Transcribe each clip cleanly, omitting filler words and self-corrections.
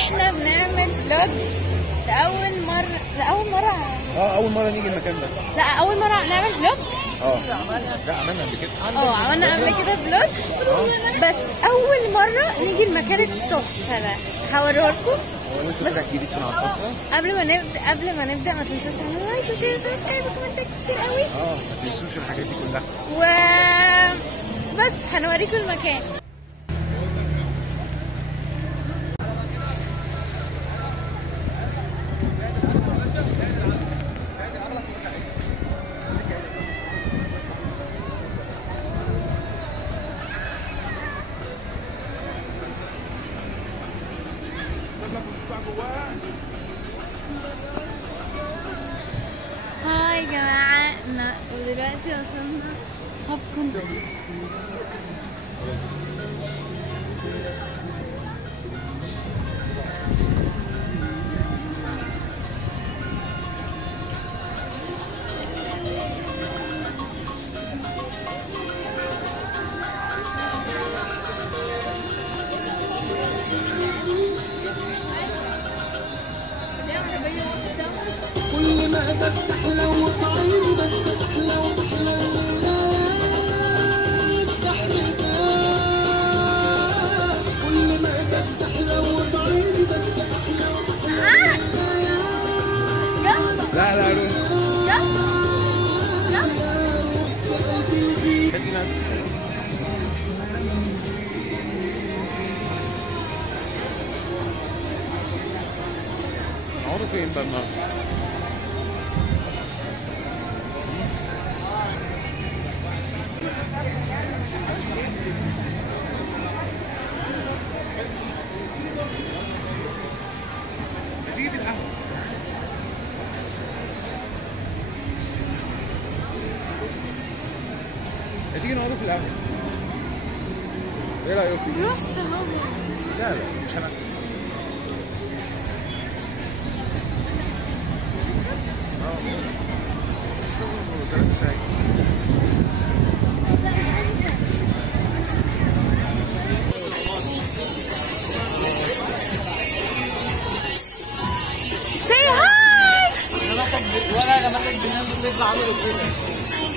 احنا بنعمل فلوج لأول مرة أول مرة نيجي المكان ده. لا أول مرة نعمل فلوج. لا عملنا قبل كده. عملنا قبل كده فلوج. بس أول مرة نيجي المكان التحفة ده هوريه لكم. لسه فتح جديد في العصافرة. قبل ما نبدأ ما تنسوش تعملوا لايك وشير وسبسكرايب وكومنتات كتير قوي. ما تنسوش الحاجات دي كلها. بس هنوريكم المكان. هاي يا جماعة، ودلوقتي وصلنا هوب كوندو. كل ما بفتح لو طعيم بس أحلى وأحلى السحر ده. كل ما بفتح لو طعيم بس أحلى وأحلى. لا لا نقعدوا فين بقى النهارده؟ تيجي بالقهوة. تيجي نقعدوا في القهوة. ايه رأيكم؟ لا مش هناكل.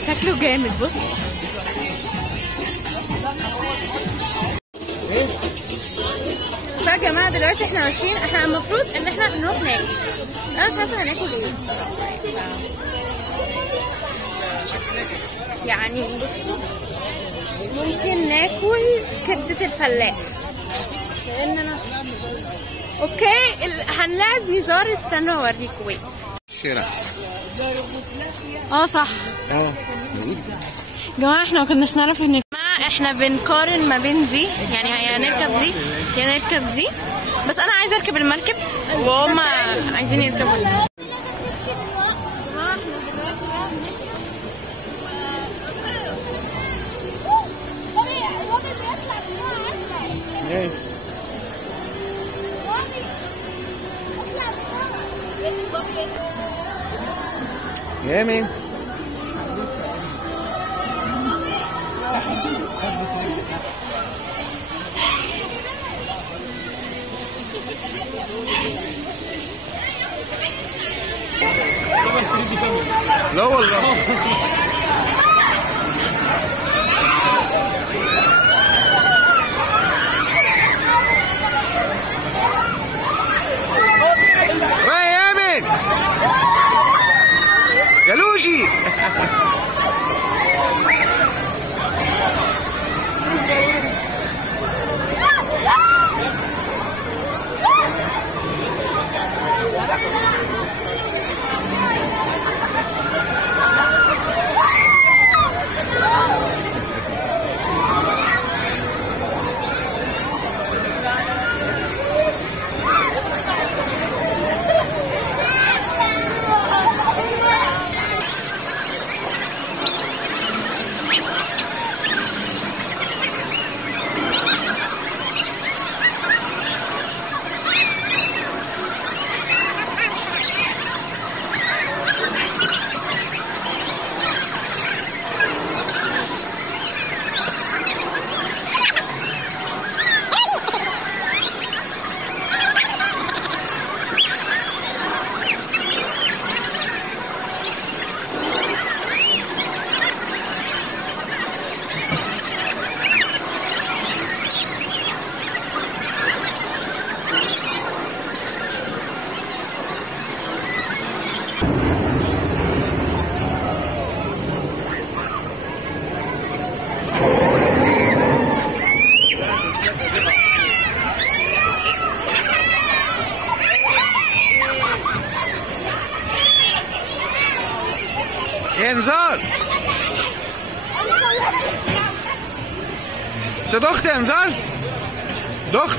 شكله جامد. بص يا جماعة، دلوقتي احنا ماشيين. احنا المفروض ان احنا نروح ناكل. انا مش عارفة هناكل ايه يعني. بصوا، ممكن ناكل كبدة الفلاح لان انا اوكي. هنلعب يزار. استنوا اوريكم. ويت شارع. صح. جماعة احنا ما كناش نعرف ان احنا بنقارن ما بين دي، يعني يا نركب دي يا نركب دي. بس انا عايزه اركب المركب وهم عايزين يركبوا. جامد. لا والله. يا يامن يا لوجي. دخت يا انذار دخت.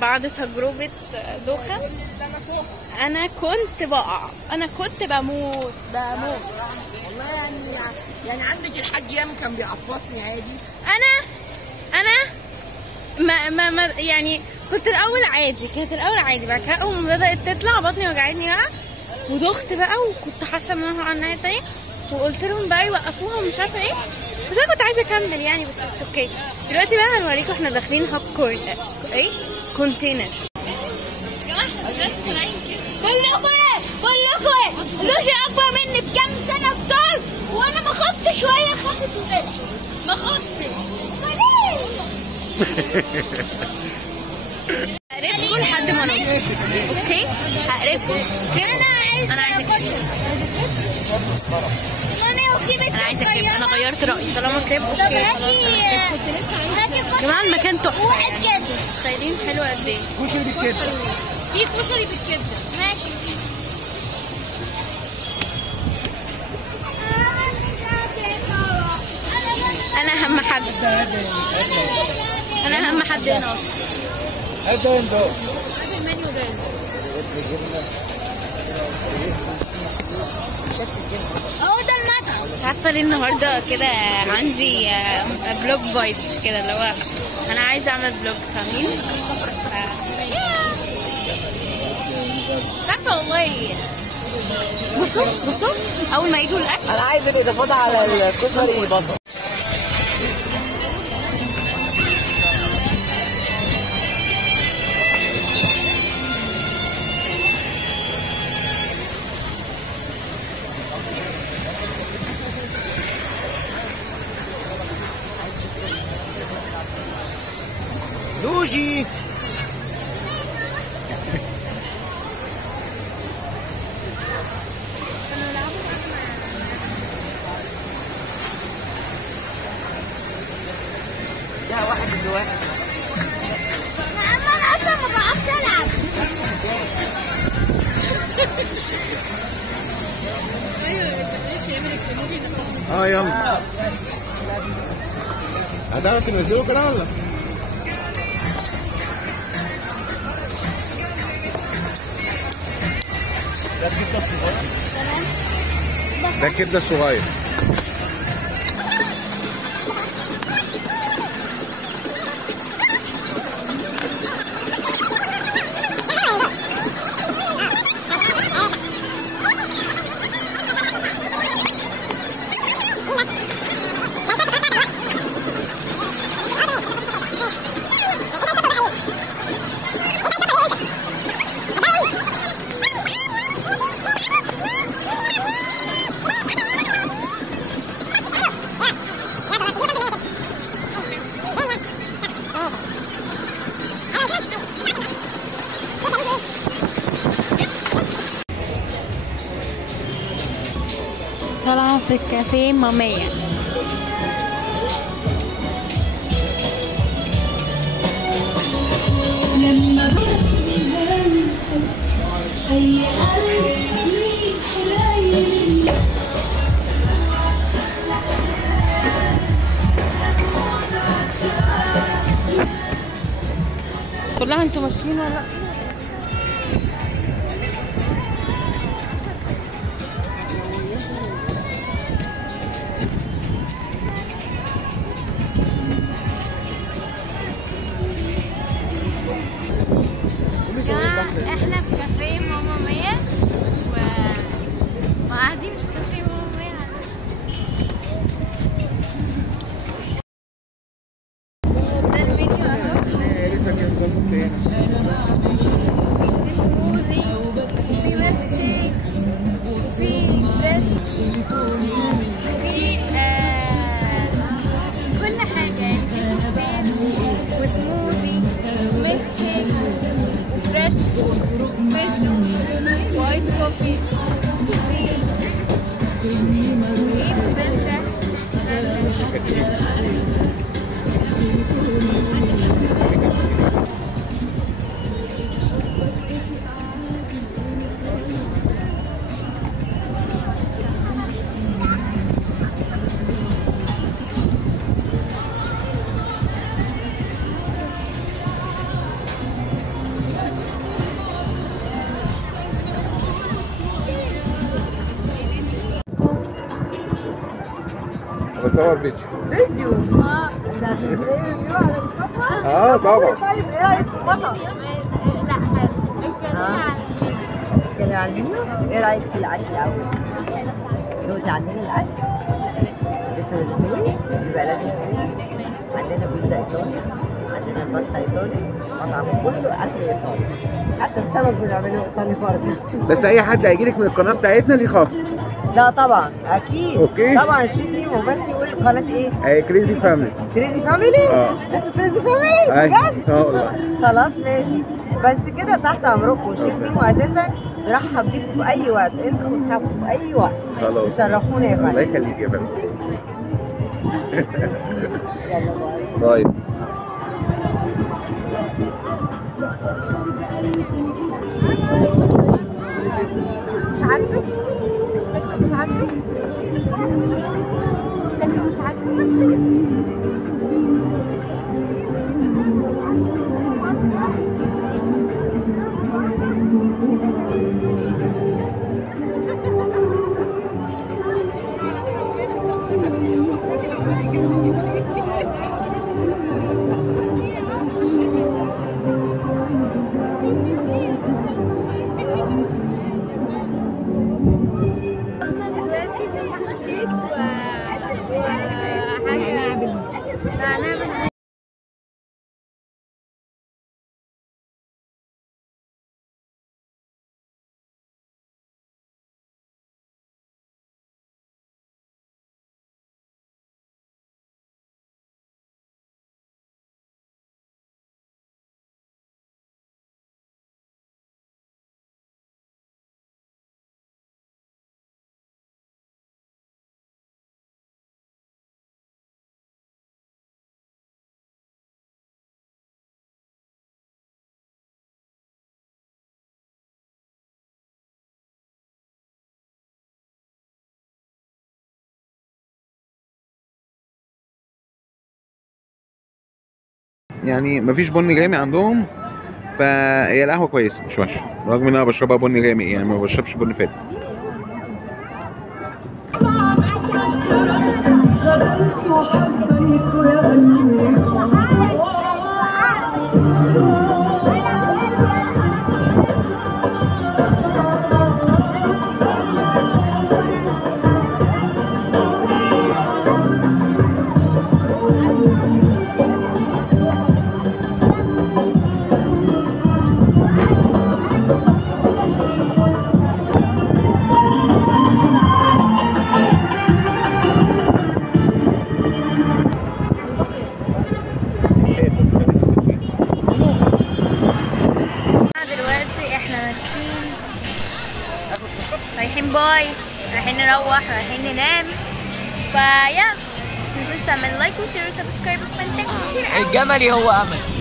بعد تجربة دوخة أنا كنت بقع، أنا كنت بموت. والله يعني عندك الحاج ياما كان بيعفصني عادي. أنا ما يعني كنت الأول عادي، بعد كده أول ما بدأت تطلع بطني وجعتني بقى ودخت بقى، وكنت حاسة إن أنا هقع الناحية التانية، وقلت لهم بقى يوقفوها ومش عارفة إيه، بس أنا كنت عايزة أكمل يعني، بس اتس اوكي. دلوقتي بقى هنوريكم إحنا داخلين هاب كونتينر. كلكم لوشي اكبر مني بكام سنه بطول، وانا ما خفتش شويه، خفت وطلعت ما خفتش. هقرفكم لحد ما نوصل، اوكي؟ هقرفكم. انا عايزه كريب، انا غيرت رايي طالما كريب اوكي خلاص. يا جماعه المكان تحفه يعني، متخيلين حلو قد ايه؟ كشري بالكبده، في كشري بالكبده ماشي. انا اهم حد هنا اصلا. هذا انذار هذا المنيو ده. اهو ده المطعم. مش عارفه ليه النهارده كده عندي بلوج فايبس كده، اللي هو انا عايزه اعمل بلوج، فاهمين؟ عارفه والله. بصوا اول ما يجوا الاكل انا عايز الاضافات على الكشري بصل. لوجي ده واحد دلوقتي. انا اصلا ما بعرفش العب. يلا هتعرف تنزله كده ولا؟ ده الكبده الصغير. في كافيه مامية. لما أي قلب ليك حنين كلها انتوا ماشيين ولا لا؟ احنا في كافيه ماما مية وقاعدين في كافيه ماما مية. ده المنيو اهو. في سموذي وفي ميلك شيكس وفي فريش وفي كل حاجة يعني في كوكتيلز وسموذي وميلك شيكس فريش جوس وايس كوفي وفي ايه بنتا بصور فيديو. فيديو. ده ريفيو على القطعة. طبعا. طيب ايه رايك في القطعة؟ لا حلو. اتكلمي عن المنيو. ايه رايك في الاكل الاول؟ دوقتي عندنا الاكل؟ لسه بتستوي؟ يبقى لازم تستوي. عندنا بيتزا ايطالي، عندنا الباستا ايطالي، مطعم كله اكل ايطالي. حتى السمك بنعمله ايطالي برضه. بس اي حد هيجيلك من القناه بتاعتنا ليه خاص. لا طبعا اكيد. اوكي. طبعا الشيف ليمو بس يقول قناه ايه؟ كريزي فاميلي. كريزي فاميلي؟ انتوا كريزي فاميلي بجد؟ والله. خلاص ماشي. بس كده تحت امركم. شيف ليمو اساسا نرحب بيكم في اي وقت، انتوا وصحابكم في اي وقت. خلاص. تشرفونا يا فندم. الله يخليك يا فندم. يلا باي. باي. مش عاجبك؟ مش عاجبك؟ مش عاجبك؟ يعني مفيش بني غامق عندهم، فهي القهوه كويسه مش وحشه، رغم ان انا بشربها بني غامق يعني ما بشربش بني فاتح. دلوقتي احنا ماشيين رايحين باي رايحين نروح، رايحين ننام. فيا متنسوش تعملوا لايك وشير وسبسكرايب وكومنتات كتير قوي. الجملي هو امل.